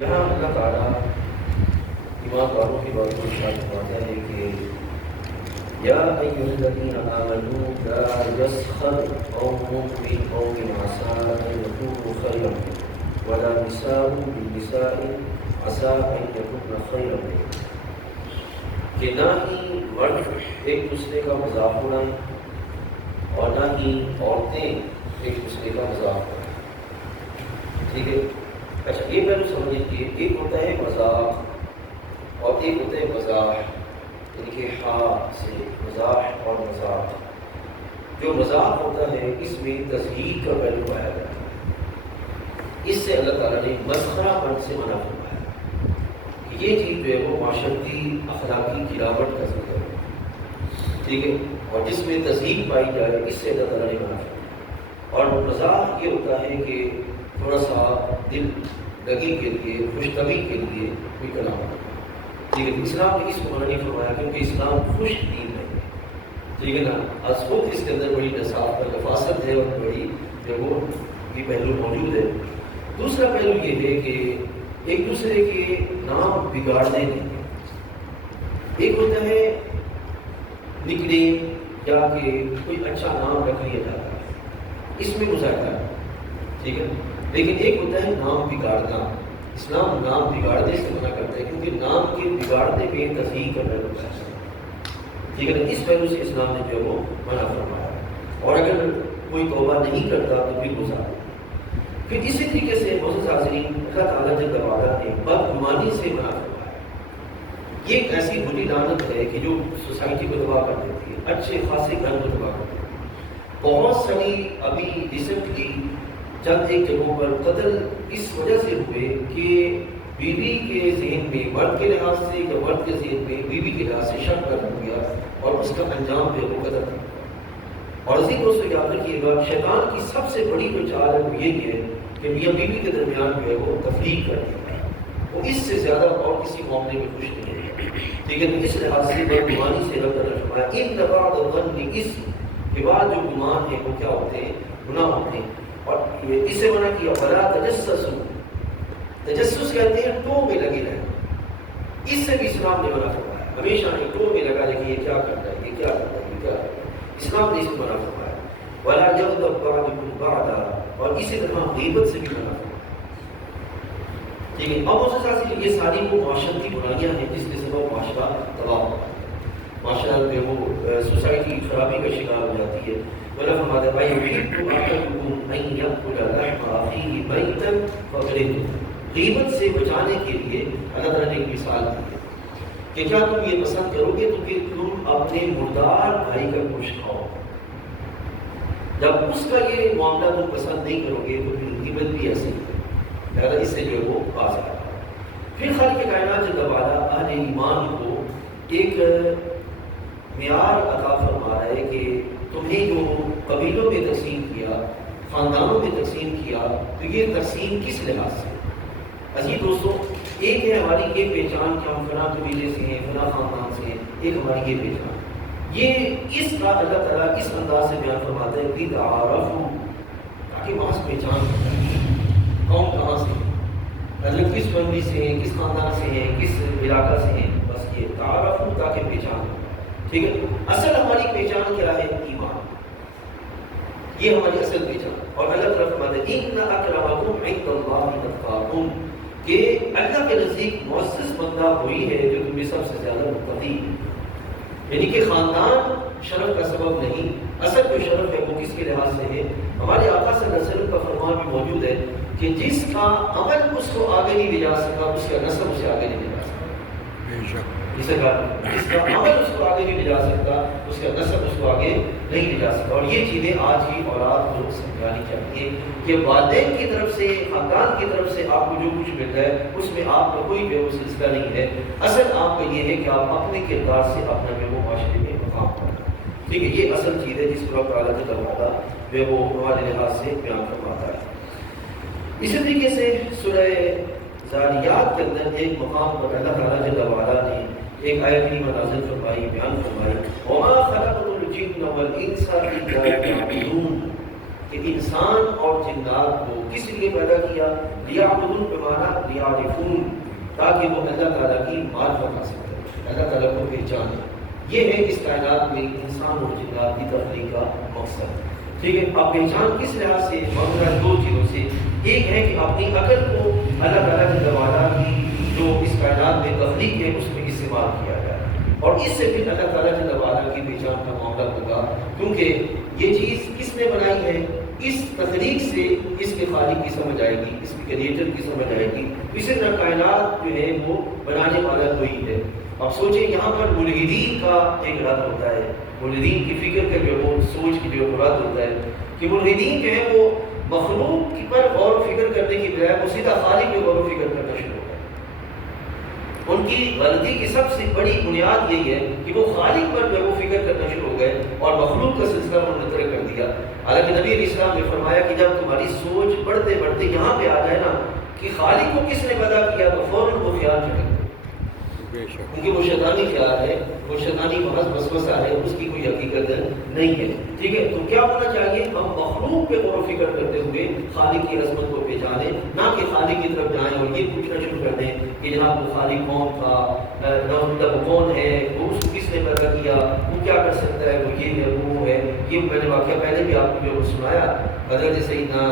یہاں اللہ تعالیٰ ایمان والوں کی بات کو ارشاد فرماتا ہے کہ یا ایھا الذین آمنوا لا یسخر قوم من قوم عسیٰ ان یکونوا خیرا منہم ولا نساء من نساء عسیٰ ان یکن خیرا منہن، کہ نہ ہی مرد ایک دوسرے کا مذاق اڑائیں اور نہ ہی عورتیں ایک دوسرے کا مذاق اڑائیں۔ ٹھیک ہے، اچھا یہ پہلے سمجھ لیجیے، ایک ہوتا ہے مذاق اور ایک ہوتا ہے مزاح، یعنی کہ ہاں سے مزاح اور مذاق۔ جو مذاق ہوتا ہے اس میں تزہید کا پہلو پایا جاتا ہے، اس سے اللہ تعالیٰ نے مسخرہ پن سے منع فرمایا۔ یہ چیز جو ہے وہ معاشرتی اخلاقی گراوٹ کا ذکر ہے، ٹھیک ہے، اور جس میں تزہید پائی جائے اس سے اللہ تعالیٰ نے منع فرمایا۔ اور مزاح یہ ہوتا ہے کہ تھوڑا سا دل لگی کے لیے، خوش طبعی کے لیے کوئی کلام، ٹھیک ہے۔ اسلام نے اس کو منع نہیں فرمایا کیونکہ اسلام خوش دین ہے، ٹھیک ہے نا، از خود اس کے اندر بڑی نصاحت اور نفاست ہے اور بڑی جو وہ یہ پہلو موجود ہے۔ دوسرا پہلو یہ ہے کہ ایک دوسرے کے نام بگاڑنے نہیں، ایک ہوتا ہے نک نیم یا کہ کوئی اچھا نام رکھ لیا جاتا ہے، اس میں مذاکرہ ہے، ٹھیک ہے، لیکن ایک ہوتا ہے نام بگاڑنا۔ اسلام نام بگاڑنے سے منع کرتا ہے کیونکہ نام کے بگاڑنے میں تصحیح کا پہلو ہوتا ہے، ٹھیک ہے، اس پہلو سے اسلام نے جو وہ منع فرمایا، اور اگر کوئی توبہ نہیں کرتا تو پھر گزار۔ پھر اسی طریقے سے معزز حاضرین، اللہ تعالیٰ جل وعلا نے بدگمانی سے منع فرمایا۔ یہ ایک ایسی بری لعنت ہے کہ جو سوسائٹی کو تباہ کر دیتی ہے، اچھے خاصے گھر کو تباہ کر دیتی ہے۔ بہت ساری ابھی ریسنٹلی چند ایک جگہوں پر قتل اس وجہ سے ہوئے کہ بیوی کے ذہن میں مرد کے لحاظ سے یا مرد کے ذہن میں بیوی کے لحاظ سے شک پیدا ہو گیا اور اس کا انجام جو ہے وہ قتل تھا۔ اور اسی دوستوں یاد رکھیے گا، شیطان کی سب سے بڑی جو چال ہے وہ یہی ہے کہ میاں بیوی کے درمیان جو ہے وہ تفریق کر دیا، وہ اس سے زیادہ اور کسی معاملے میں خوش نہیں ہے، ٹھیک ہے۔ تو اس لحاظ سے بدگمانی سے رب نے فرمایا ان بعد الظن اسم، کے بعد جو گمان ہے وہ کیا ہوتے ہیں؟ گناہ ہوتے ہیں۔ اور اس سے منع کیا ولا تجسسوا، تجسس کہتے ہیں ٹو میں لگے رہنا، اس سے بھی اسلام نے منع فرمایا۔ ہمیشہ ایک ٹو میں لگا رہے کہ یہ کیا کرتا ہے، یہ کیا کرتا ہے، یہ کیا کرتا ہے، اسلام نے اس کو منع فرمایا۔ ولا یغتب بعضکم بعضا، اور اسی طرح غیبت سے بھی منع فرمایا، ٹھیک ہے۔ اب اس حساب سے یہ ساری وہ معاشرتی برائیاں ہیں جس کے سبب معاشرہ تباہ ہوتا ہے، معاشرہ میں وہ سوسائٹی خرابی کا شکار ہو جاتی ہے۔ ولا فرماتا ہے یحب احدکم ان یاکل لحم اخیہ میتا فکرہتموہ، غیبت سے بچانے کے لیے اللہ تعالیٰ نے ایک مثال دی ہے کہ کیا تم یہ پسند کرو گے تو کہ تم اپنے مردار بھائی کا گوشت کھاؤ، جب اس کا یہ معاملہ تم پسند نہیں کرو گے تو پھر غیبت بھی ایسی ہے، لہٰذا اس سے جو ہے وہ باز آتا ہے۔ پھر خالق کائنات جل وعلا اہل ایمان کو ایک معیار عطا فرما رہا ہے کہ تمہیں جو قبیلوں میں تقسیم کیا، خاندانوں میں تقسیم کیا، تو یہ تقسیم کس لحاظ سے؟ عزیز دوستو، ایک ہے ہماری یہ پہچان کہ ہم فلاں قبیلے سے ہیں، فلاں خاندان سے ہیں، ایک ہماری یہ پہچان، یہ اس کا اللہ تعالیٰ اس انداز سے بیان فرماتا ہے کہ تعارفوا، تاکہ وہاں سے پہچان ہوتا ہے کون کہاں سے ہے، مطلب کس فیملی سے ہیں، کس خاندان سے ہیں، کس علاقہ سے ہیں، بس یہ تعارفوا تاکہ پہچان ہو، ٹھیک ہے۔ اصل ہماری پہچان کیا ہے؟ ایمان، یہ ہماری اصل پہچان۔ اور اللہ تعالیٰ فرماتے ہیں ان اکرمکم عند اللہ اتقاکم، کہ اللہ کے نزدیک معزز بندہ وہی ہے جو تمہیں سب سے زیادہ متقی ہے، یعنی کہ خاندان شرف کا سبب نہیں، اصل جو شرف ہے وہ کس کے لحاظ سے ہے؟ ہمارے آقا صلی اللہ علیہ وسلم کا فرمان بھی موجود ہے کہ جس کا عمل اس کو آگے نہیں لے جا سکا اس کا نسب اسے آگے نہیں لے جا سکتا، جسے کہا جس کا عمل اس کو آگے نہیں لے جا سکتا اس کا نسب اس کو آگے نہیں لے جا سکتا۔ اور یہ چیزیں آج کی اولاد کو سمجھانی چاہیے کہ والدین کی طرف سے، خاندان کی طرف سے آپ کو جو کچھ مل رہا ہے اس میں آپ کا کوئی جو سلسلہ نہیں ہے، اصل آپ کا یہ ہے کہ آپ اپنے کردار سے اپنا جو وہ معاشرے میں مقام کرنا، ٹھیک ہے، یہ اصل چیز ہے جس کو اللہ تعالیٰ نے کرواتا جو وہ ہمارے لحاظ سے بیان فرماتا ہے۔ اسی طریقے سے سورہ ذاریات کے اندر ایک مقام پر اللہ تعالیٰ جل وعلا نے ایک آیت کریمہ نازل فرمائی، بیان فرمائی وَمَا خَلَقْتُ الْجِنَّ وَالْإِنسَ إِلَّا لِيَعْبُدُونِ، کہ انسان اور جنات کو کس لیے پیدا کیا؟ لیعبدون بمانا لیعرفون، تاکہ وہ اللہ تعالیٰ کی معرفت حاصل کریں، اللہ تعالیٰ کو پہچانے۔ یہ ہے اس کائنات میں انسان اور جنات کی تخلیق کا مقصد۔ ٹھیک ہے، آپ پہچان کس لحاظ سے؟ مگر دو چیزوں سے، ایک ہے کہ اپنی عقل کو اللہ تعالیٰ کے دربارہ کی جو اس کائنات میں تخلیق ہے اس میں استعمال کیا جائے، اور اس سے پھر اللہ تعالیٰ کے دربارہ کی پہچان کا معاملہ ہوگا، کیونکہ یہ چیز کس نے بنائی ہے؟ اس تخلیق سے اس کے خالق کی سمجھ آئے گی، اس کے کریٹر کی سمجھ آئے گی۔ اسی طرح کائنات جو ہے وہ بنانے والا کوئی ہے۔ اب سوچیں یہاں پر ملحدین کا ایک رد ہوتا ہے، ملحدین کی فکر کا جو وہ سوچ کی جو رد ہوتا ہے کہ ملحدین جو ہے وہ مخلوق پر غور و فکر کرنے کی بجائے وہ سیدھا خالق پہ غور و فکر کرنا شروع ہوتا ہے۔ ان کی غلطی کی سب سے بڑی بنیاد یہی ہے کہ وہ خالق پر جو ہے وہ فکر کرنا شروع ہو گئے اور مخلوق کا سلسلہ انہوں نے ترک کر دیا۔ حالانکہ نبی علیہ السلام نے فرمایا کہ جب تمہاری سوچ بڑھتے بڑھتے یہاں پہ آ جائے نا کہ خالق کو کس نے پیدا کیا تو فوراً وہ خیال چلے، کیونکہ وہ شیطانی خیال ہے، وہ شیطانی محض وسوسہ ہے، اس کی کوئی حقیقت نہیں ہے۔ ٹھیک ہے، تو کیا ہونا چاہیے؟ ہم مخلوق پہ غور و فکر کرتے ہوئے خالق کی عظمت کو پہچانیں، نہ کہ خالق کی طرف جائیں اور یہ پوچھنا شروع کر دیں کہ جناب وہ خالق کون تھا، وہ کون ہے، وہ اس کو کس نے پیدا کیا، وہ کیا کر سکتا ہے، وہ یہ ہے وہ ہے۔ یہ میں نے واقعہ پہلے بھی آپ کو جو سنایا، حضرت سیدنا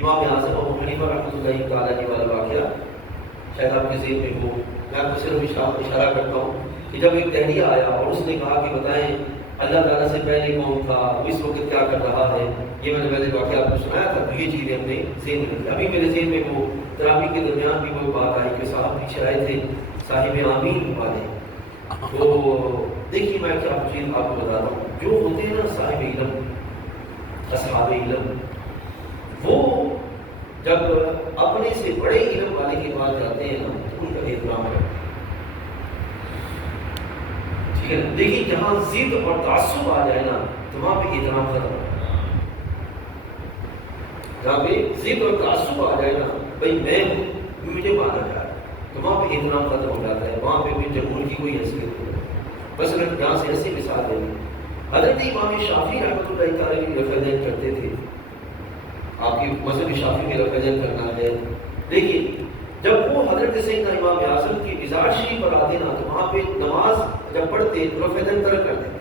امام اعظم ابو حنیفہ رحمۃ اللہ تعالیٰ علیہ والا واقعہ، شاید آپ کے ذہن میں ہو، میں آپ کو صرف اشارہ کرتا ہوں کہ جب ایک دہریہ آیا اور اس نے کہا کہ بتائیں اللہ تعالیٰ سے پہلے کون تھا، وہ اس وقت کیا کر رہا ہے، یہ میں نے پہلے واقعہ آپ کو سنایا تھا، تو یہ چیزیں اپنے ذہن میں رکھی۔ ابھی میرے ذہن میں وہ تراویح کے درمیان بھی وہ بات آئی کہ صاحب پیچھے آئے تھے صاحب آمین والے، تو دیکھیے میں کیا چیز آپ کو بتا رہا ہوں، جو ہوتے ہیں نا صاحب علم، اصحاب علم، وہ جب اپنے سے بڑے علم والے کے پاس جاتے ہیں نا ان کا احترام ہے۔ ٹھیک ہے، دیکھیے جہاں ضد اور تعصب آ جائے نا تو وہاں پہ احترام ختم ہو جائے، جہاں پہ ضد اور تعصب آ جائے نا بھائی میں ہوں مجھے مانا جائے تو وہاں پہ احترام ختم ہو جاتا ہے، وہاں پہ بھی جمہور کی کوئی حیثیت نہیں ہے۔ بس اگر یہاں سے ایسی مثال دیں گے، حضرت امام شافعی رحمۃ اللہ تعالیٰ کی رفع کرتے تھے، آپ کی مذہب شافعی میں رفع کرنا ہے، دیکھیے جب وہ حضرت سیدنا امام اعظم کی مزاج شریف پر آتے نا تو وہاں پہ نماز جب پڑھتے تو رفع ترک کر دیتے۔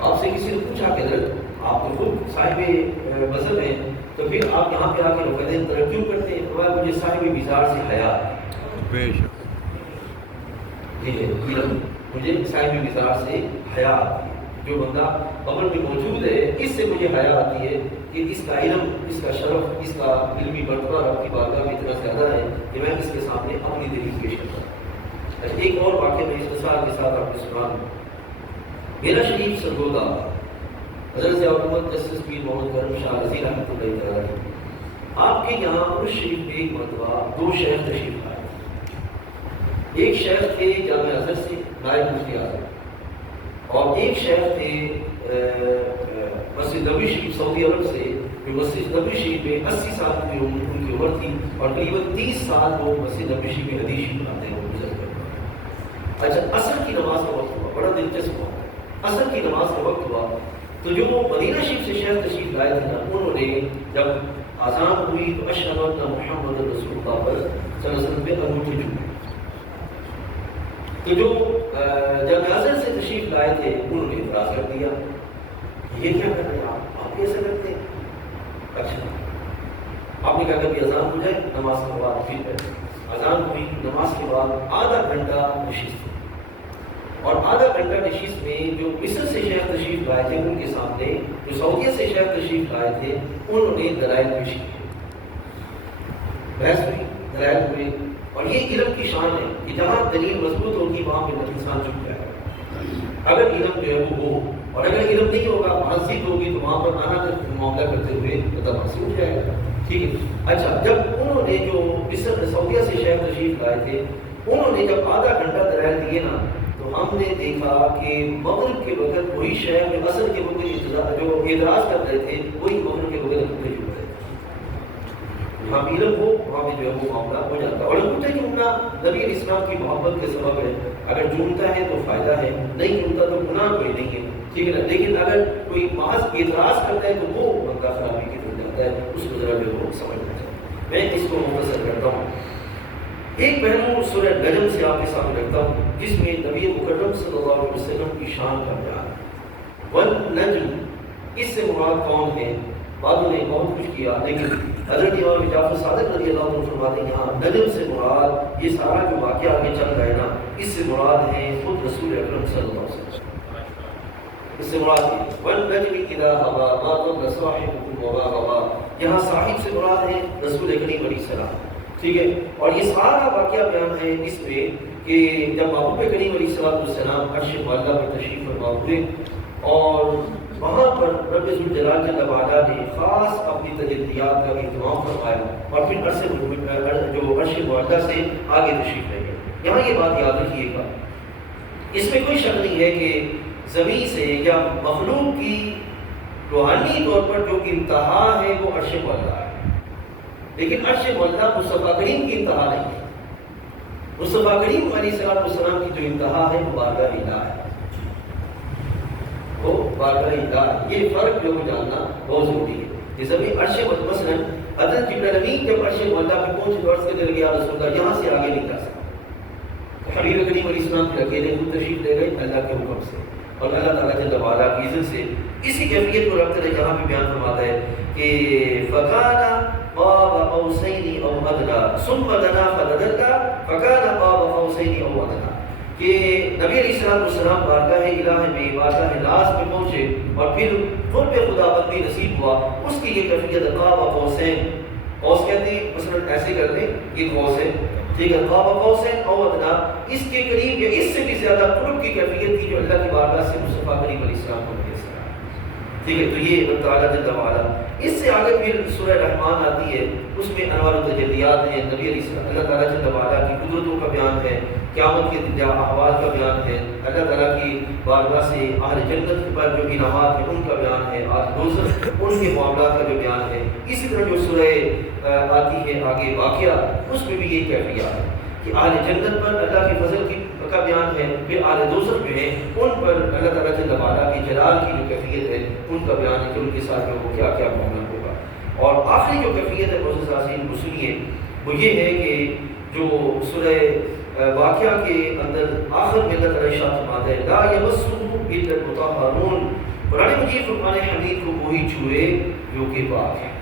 آپ سے کسی نے پوچھا کہ حضرت آپ تو خود صاحب مذہب ہیں تو پھر آپ یہاں پہ آ کے رفع ترک کیوں کرتے ہیں؟ تو مجھے صاحب مزاج سے حیا ہے، مجھے صاحب مزاج سے حیا آتی ہے، جو بندہ قبر میں موجود ہے اس سے مجھے حیا آتی ہے کہ اس کا علم، اس کا شرف، اس کا علمی مرتبہ رب کی بارگاہ میں اتنا زیادہ ہے کہ میں اس کے سامنے اپنی دلیل پیش کرتا ہوں۔ ایک اور واقعہ میں اختصار کے ساتھ آپ کو سنا دوں۔ میرا شریف سرگودا حضرت ضیاء الحق جسٹس پیر محمد کرم شاہ رضی رحمۃ اللہ تعالیٰ، آپ کے یہاں عرس شریف میں ایک مرتبہ دو شیخ تشریف لائے۔ ایک شیخ تھے جامعہ ازہر سے نائب مفتی اعظم، اور ایک شیخ تھے مسجد نبوی شریف سعودی عرب سے، جو مسجد نبوی شریف میں 80 سال کی ان کی عمر تھی اور تقریباً 30 سال وہ مسجد نبوی شریف میں حدیث شریف پڑھاتے ہیں، وہ گزر گئے۔ اچھا عصر کی نماز کا وقت ہوا، بڑا دلچسپ ہوا، عصر کی نماز کا وقت ہوا تو جو مدینہ شریف سے شیخ تشریف لائے تھے نا، انہوں نے جب اذان ہوئی تو اشہد ان محمد رسول اللہ پر صلی اللہ علیہ وسلم پہ انگوٹھی چومی۔ تو جو جب ازہر سے تشریف لائے تھے انہوں نے اعتراض کر دیا، یہ کیا کر رہے ہیں آپ کیسے کرتے ہیں؟ اچھا آپ نے کہا کہ اذان ہو جائے نماز کے بعد پھر اذان ہوئی، نماز کے بعد آدھا گھنٹہ نشست، اور آدھا گھنٹہ نشست میں جو مصر سے شیخ تشریف لائے تھے ان کے سامنے، جو سعودیہ سے شیخ تشریف لائے تھے انہوں نے دلائل پیش کیے، بحث ہوئی، دلائل ہوئے، اور یہ علم کی شان ہے کہ جہاں دلیل مضبوط ہوگی وہاں پہ انسان چپ جائے گا۔ اگر علم جو ہے وہ ہو، اور اگر علم نہیں ہوگا وہاں ضد ہوگی تو وہاں پر آنا معاملہ کرتے ہوئے مطلب سے اٹھ جائے گا۔ ٹھیک ہے، اچھا جب انہوں نے جو مصر سعودیہ سے شیخ تشریف لائے تھے انہوں نے جب آدھا گھنٹہ دلائل دیے نا تو ہم نے دیکھا کہ مغرب کے وقت وہی شیخ عصر کے وقت جو اعتراض کر رہے تھے وہی مغرب کے وقت اٹھے چکے تھے۔ وہاں علم ہو وہاں وہاں پہ جو ہے وہ معاملہ ہو جاتا ہے. اور البتہ جھومنا نبی علیہ السلام کی محبت کے سبب ہے. اگر جھومتا ہے تو فائدہ ہے, نہیں جھومتا تو گناہ کوئی نہیں ہے, ٹھیک ہے نا. لیکن اگر کوئی محض اعتراض کرتا ہے تو وہ بندہ خرابی کی طرف جاتا ہے, اس کو ذرا جو سمجھنا چاہیے. میں اس کو مختصر کرتا ہوں. ایک پہلو سورہ نجم سے آپ کے سامنے رکھتا ہوں, جس میں نبی مکرم صلی اللہ علیہ وسلم کی شان کا بیان ہے. والنجم, اس سے مراد کون ہے؟ بعضوں نے بہت کچھ کیا, لیکن حضرت امام جعفر صادق رضی اللہ عنہ فرماتے ہیں یہاں نجم سے مراد یہ سارا جو واقعہ آگے چل رہا ہے نا, اس سے مراد ہے خود رسول اکرم صلی اللہ علیہ وسلم. اس سے مراد ہے والنجم اذا هوى ما ضل صاحبكم وما غوى, یہاں صاحب سے مراد ہے رسول کریم علیہ السلام, ٹھیک ہے. اور یہ سارا واقعہ بیان ہے اس میں کہ جب محبوب کریم علیہ السلام عرش معلیٰ پر تشریف فرما ہوئے اور وہاں پر رب ذوالجلال جل وعلا نے خاص اپنی تجلیات کا اہتمام فرمایا اور پھر جو عرش معلیٰ سے آگے تشریف لے گئے. یہاں یہ بات یاد رکھیے گا, اس میں کوئی شک نہیں ہے کہ زمین سے یا مخلوق کی روحانی طور پر جو انتہا ہے وہ عرش معلیٰ ہے, لیکن عرش معلیٰ مصطفیٰ کریم کی انتہا نہیں ہے. مصطفیٰ کریم علیہ السلام کی جو انتہا ہے وہ بارگاہ الہ ہے, وہ بارگاہ الہ ہے. یہ فرق جو جاننا بہت ضروری ہے. جس ابھی عرش مثلا حضرت جبرائیل امین جب عرش معلیٰ پہ پہنچے تو عرض کرنے لگے یا رسول اللہ یہاں سے آگے نہیں جا سکتا. حبیب کریم علیہ السلام کے اکیلے خود تشریف لے گئے اللہ کے حکم سے اور اللہ تعالیٰ جل وعلا کی اذن سے. اسی کیفیت کو رکھتے رہے جہاں بھی بیان فرماتا ہے کہ فَكَانَ قَابَ قَوْسَيْنِ أَوْ أَدْنَىٰ ثُمَّ دَنَا فَتَدَلَّىٰ فَكَانَ قَابَ قَوْسَيْنِ أَوْ أَدْنَىٰ, کہ نبی علیہ السلام بارگاہ الہ میں بارگاہ ناز میں پہنچے اور پھر قرب خداوندی نصیب ہوا. اس کی یہ کیفیت قاب قوسین, قوس کہتے ہیں مثلا ایسے کرتے ہیں یہ قوس ہے, ٹھیک ہے, قاب قوسین او ادنا, اس کے قریب یا اس سے بھی زیادہ قرب کی کیفیت تھی جو اللہ کی بارگاہ سے مصطفیٰ کریم علیہ السلام کو ملے. ٹھیک ہے, تو یہ اللہ تعالیٰ جل وعلا. اس سے آگے پھر سورہ رحمان آتی ہے, اس میں انوار و تجلیات ہیں, نبی علیہ السلام اللہ تعالیٰ جل وعلا کی قدرتوں کا بیان ہے, قیامت کے احوال کا بیان ہے, اللہ تعالیٰ کی بارگاہ سے اہل جنت پر جو انعامات ہیں ان کا بیان ہے, اہل دوزخ ان کے معاملات کا جو بیان ہے. اسی طرح جو سورہ آتی ہے آگے واقعہ, اس میں بھی یہ کیفیت ہے کہ اہل جنت پر اللہ کے فضل کا بیان ہے, پھر اہل دوزخ جو ہیں ان پر اللہ تعالیٰ جل وعلا کی جلال کی جو کیفیت ہے ان کا بیان ہے کہ ان کے ساتھ وہ کیا کیا معاملہ ہوگا. اور آخری جو کیفیت ہے معزز حاضرین کو سنیے, وہ یہ ہے کہ جو سورہ واقعہ کے اندر آخر میں اللہ تعالیٰ ارشاد فرماتا ہے لا یمسہ الا المطہرون, قرآن مجید فرقان حمید کو وہی چھوئے جو کہ پاک ہے,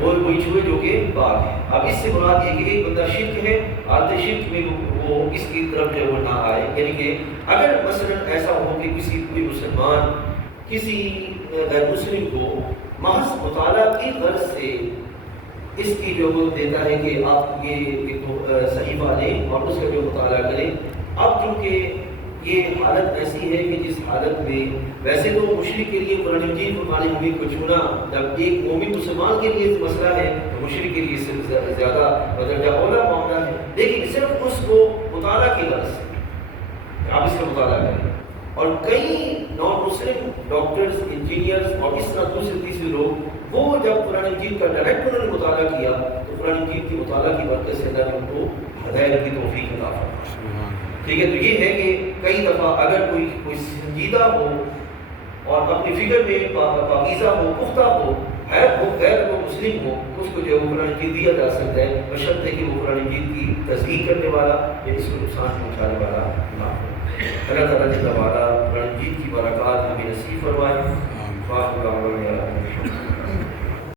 وہی چھوئے جو کہ پاک ہے. اب اس سے مراد یہ کہ ایک بندہ شرک ہے, عادت شرک میں وہ اس کی طرف جو وہ نہ آئے. یعنی کہ اگر مثلا ایسا ہو کہ کسی کوئی مسلمان کسی غیر مسلم کو محض مطالعہ کی غرض سے اس کی جو وہ دیتا ہے کہ آپ یہ صحیفہ لیں اور اس کا جو مطالعہ کریں. اب چونکہ یہ حالت ایسی ہے کہ جس حالت میں ویسے تو مشرک کے لیے قرآن مجید فرقان حمید کو چھونا جب ایک مومن مسلمان کے لیے مسئلہ ہے تو مشرک کے لیے زیادہ درجہ اولا معاملہ ہے, لیکن صرف اس کو مطالعہ کی غرض سے آپ اس کا مطالعہ کریں. اور کئی نان مسلم ڈاکٹرز, انجینئرز اور اس طرح دوسرے تیسرے لوگ وہ جب قرآن مجید کا ڈائریکٹ انہوں نے مطالعہ کیا تو قرآن مجید کی مطالعہ کی برکت سے اللہ نے ان کو ہدایت کی توفیق عطا فرمائی. ٹھیک ہے, تو یہ ہے کہ کئی دفعہ اگر کوئی سنجیدہ ہو اور اپنی فکر میں پاکیزہ ہو, پختہ ہو, حید ہو, غیر وہ مسلم ہو, اس کو جو ہے وہ قرآن مجید دیا جا سکتا ہے بشرط ہے کہ وہ قرآن مجید کی تصدیق کرنے والا یا اس کو نقصان پہنچانے والا نہ ہو. اللہ تعالیٰ جل وعلا قرآن مجید کی برکات ہمیں نصیب فرمائے.